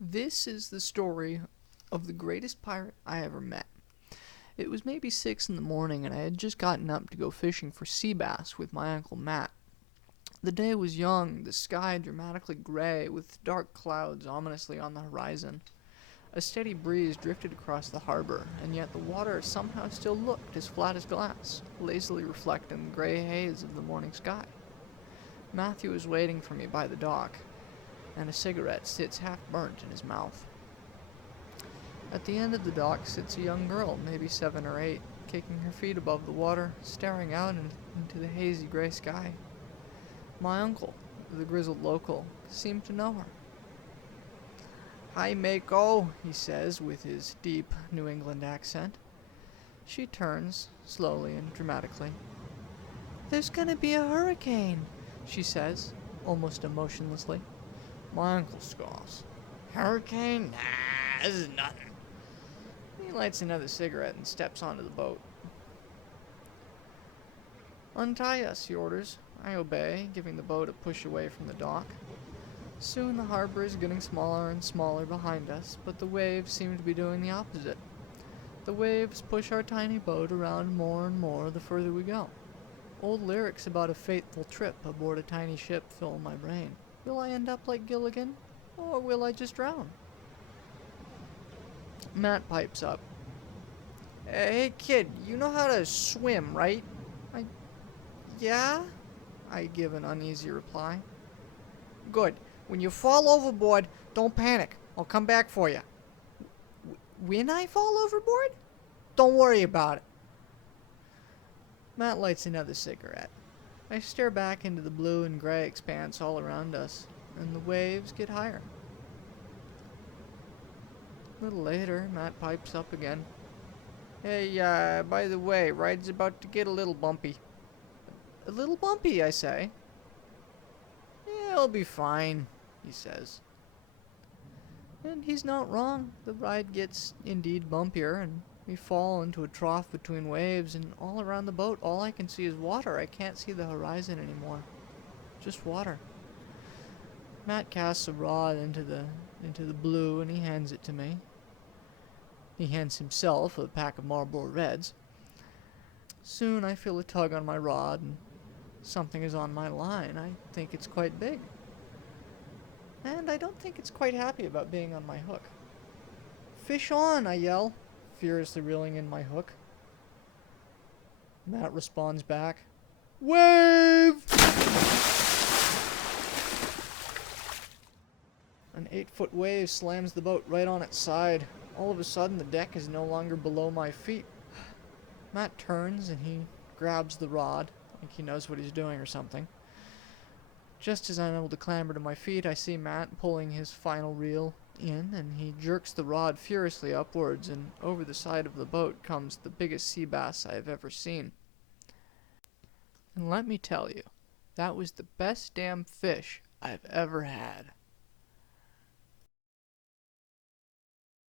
This is the story of the greatest pirate I ever met. It was maybe 6 in the morning, and I had just gotten up to go fishing for sea bass with my Uncle Matt. The day was young, the sky dramatically gray, with dark clouds ominously on the horizon. A steady breeze drifted across the harbor, and yet the water somehow still looked as flat as glass, lazily reflecting the gray haze of the morning sky. Matthew was waiting for me by the dock, and a cigarette sits half burnt in his mouth. At the end of the dock sits a young girl, maybe 7 or 8, kicking her feet above the water, staring out into the hazy gray sky. My uncle, the grizzled local, seemed to know her. "Hi, Mako," he says with his deep New England accent. She turns, slowly and dramatically. "There's gonna be a hurricane," she says, almost emotionlessly. My uncle scoffs. "Hurricane? Nah, this is nothing." He lights another cigarette and steps onto the boat. "Untie us," he orders. I obey, giving the boat a push away from the dock. Soon the harbor is getting smaller and smaller behind us, but the waves seem to be doing the opposite. The waves push our tiny boat around more and more the further we go. Old lyrics about a fateful trip aboard a tiny ship fill my brain. Will I end up like Gilligan, or will I just drown? Matt pipes up. "Hey kid, you know how to swim, right?" Yeah? I give an uneasy reply. "Good. When you fall overboard, don't panic. I'll come back for you." "When I fall overboard?" "Don't worry about it." Matt lights another cigarette. I stare back into the blue and gray expanse all around us, and the waves get higher. A little later, Matt pipes up again. "Hey, by the way, ride's about to get a little bumpy." "A little bumpy," I say. "Yeah, it'll be fine," he says. And he's not wrong. The ride gets indeed bumpier, and we fall into a trough between waves, and all around the boat, all I can see is water. I can't see the horizon anymore. Just water. Matt casts a rod into the blue, and he hands it to me. He hands himself a pack of Marlboro Reds. Soon I feel a tug on my rod, and something is on my line. I think it's quite big. And I don't think it's quite happy about being on my hook. "Fish on," I yell, furiously reeling in my hook. Matt responds back, "Wave!" An 8-foot wave slams the boat right on its side. All of a sudden, the deck is no longer below my feet. Matt turns and he grabs the rod, like he knows what he's doing or something. Just as I'm able to clamber to my feet, I see Matt pulling his final reel in, and he jerks the rod furiously upwards, and over the side of the boat comes the biggest sea bass I have ever seen. And let me tell you, that was the best damn fish I've ever had.